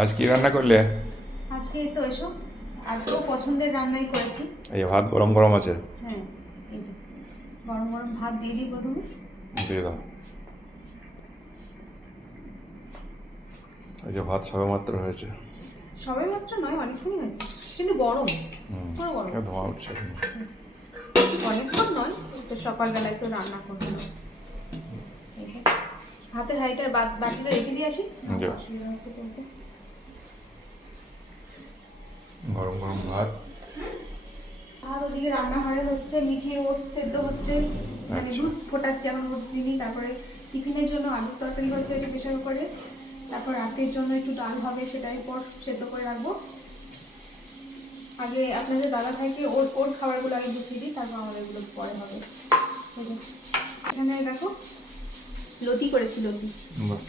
আজ কি রান্না করলে? আজকে তো এসো। আজকেও পছন্দের রান্নাই করেছি। এই ভাত গরম গরম আছে? হ্যাঁ এই যে গরম গরম ভাত দিয়ে দিই প্রথমে। দিয়ে দাও। এই যে ভাত সবে মাত্র হয়েছে। সবাই মাত্র নয় অনেকক্ষণই হয়েছে। কিন্তু গরম পুরো গরম। ধোঁয়া উঠছে অনেকক্ষণ নয় তো সকালবেলা একটু রান্না করতে হবে ভাতের হাঁড়িটার বাটিটা রেখে দিয়ে আসি। অসুবিধা হচ্ছে গরম গরম ভাত। আর ওদিকে রান্নাঘরে হচ্ছে মিঠে ওট সেদ্ধ হচ্ছে। মানে আচ্ছা। দুধ ফোটাচ্ছি এখন দুধ দিনই তারপরে টিফিনের জন্য আলুর তরকারি হচ্ছে ওইটা প্রেশার করে তারপর রাতের জন্য একটু ডাল হবে সেটাই পর সেদ্ধ করে রাখব। আগে আপনাদের দাদা ভাইকে ওর ওর খাবারগুলো আগে গুছিয়ে দিই তারপর আমাদেরগুলো পরে হবে। এখানে দেখো লতি করেছি লতি।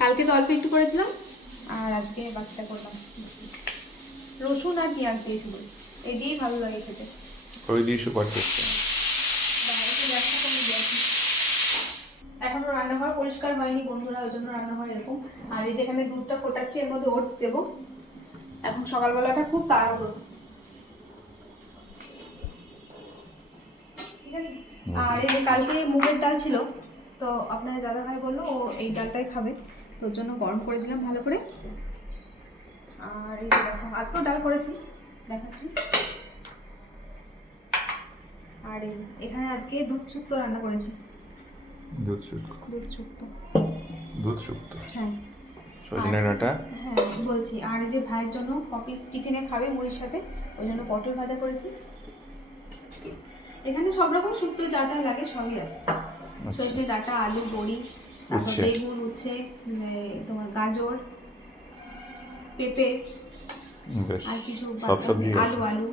কালকে তো অল্প একটু করেছিলাম আর আজকে বাকিটা করলাম। রসুন আর পেঁয়াজ দিয়েছিল এই দিয়েই ভালো লাগে খেতে। ওই দিয়ে সুপার টেস্ট এখনও রান্নাঘর পরিষ্কার হয়নি বন্ধুরা ওই জন্য রান্নাঘর এরকম। আর এই যেখানে দুধটা ফোটাচ্ছি এর মধ্যে ওটস দেবো। এখন সকালবেলাটা খুব তাড়াহুড়ো। ঠিক আছে? আর এই কালকে মুগের ডাল ছিল তো আপনার দাদা ভাই বলল ও এই ডালটাই খাবে। তোর জন্য গরম করে দিলাম ভালো করে। আর এই দেখো আজকেও ডাল করেছি দেখাচ্ছি। আর এই এখানে আজকে দুধ শুক্তো রান্না করেছি। দুধ শুক্তো। দুধ শুক্তো। দুধ শুক্তো। হ্যাঁ। সজনে ডাঁটা। হ্যাঁ বলছি আর এই যে ভাইয়ের জন্য কপিস টিফিনে খাবে মুড়ির সাথে ওই জন্য পটল ভাজা করেছি। এখানে সব রকম শুক্তো যা যা লাগে সবই আছে। সজনে ডাঁটা আলু বড়ি তারপর বেগুন উচ্ছে তোমার গাজর পেঁপে আর কিছু সব সবজি আলু আলু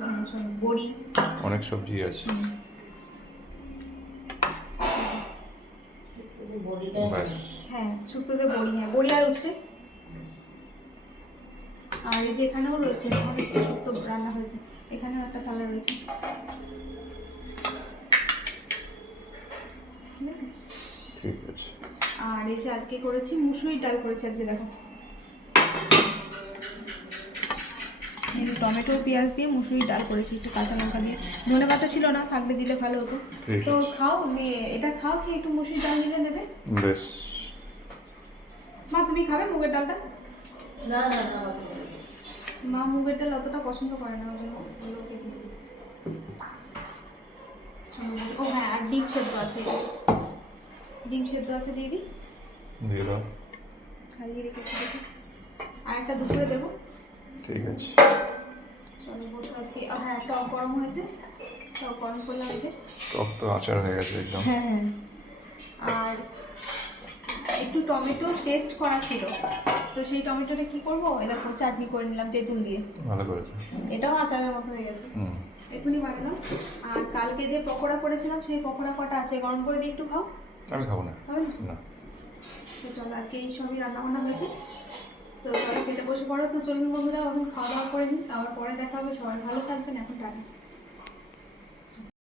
বড়ি। অনেক সবজি আছে। হ্যাঁ শুক্তোতে বড়ি হ্যাঁ বড়ি আর এই যে এখানেও রয়েছে শুক্তো রান্না হয়েছে। এখানেও একটা থালা রয়েছে। ঠিক আছে? ঠিক আছে। আর এই যে আজকে করেছি মুসুরি ডাল করেছি আজকে দেখো। যে টমেটো পেঁয়াজ দিয়ে মুসুরি ডাল করেছি একটু কাঁচা লঙ্কা দিয়ে। ধনে পাতা ছিল না থাকলে দিলে ভালো হতো। তো খাও এটা খাও কি একটু মুসুরি ডাল দিলে নেবে? বেশ। মা তুমি খাবে মুগের ডালটা? না না না মা মুগের ডাল অতটা পছন্দ করে না ওই জন্য। ও হ্যাঁ আর ডিম সেদ্ধ আছে। ডিম সেদ্ধ আছে দিয়ে দিই। দিয়ে দাও। ছাড়িয়ে রেখেছি দেখি। আর একটা দুপুরে দেবো। ঠিক আছে। আজকে হ্যাঁ টক গরম হয়েছে। টক গরম করলাম এই যে। টক তো আচার হয়ে গেছে একদম। হ্যাঁ হ্যাঁ। আর একটু টমেটো টেস্ট করা ছিল। তো সেই টমেটোটা কি করব? দেখো চাটনি করে নিলাম তেঁতুল দিয়ে। ভালো করেছে। এটাও আচারের মতো হয়ে গেছে। এখনই বানালাম। আর কালকে যে পকোড়া করেছিলাম সেই পকোড়া কটা আছে? গরম করে দিয়ে একটু খাও। আমি খাব না। না? তো চলো আজকে এই সবই রান্না বান্না হয়েছে। তো চলো বসে পড়ো তো চলুন বন্ধুরা, এখন খাওয়া দাওয়া করে নিই আবার পরে দেখা হবে, সবাই ভালো থাকবেন, এখন টাটা।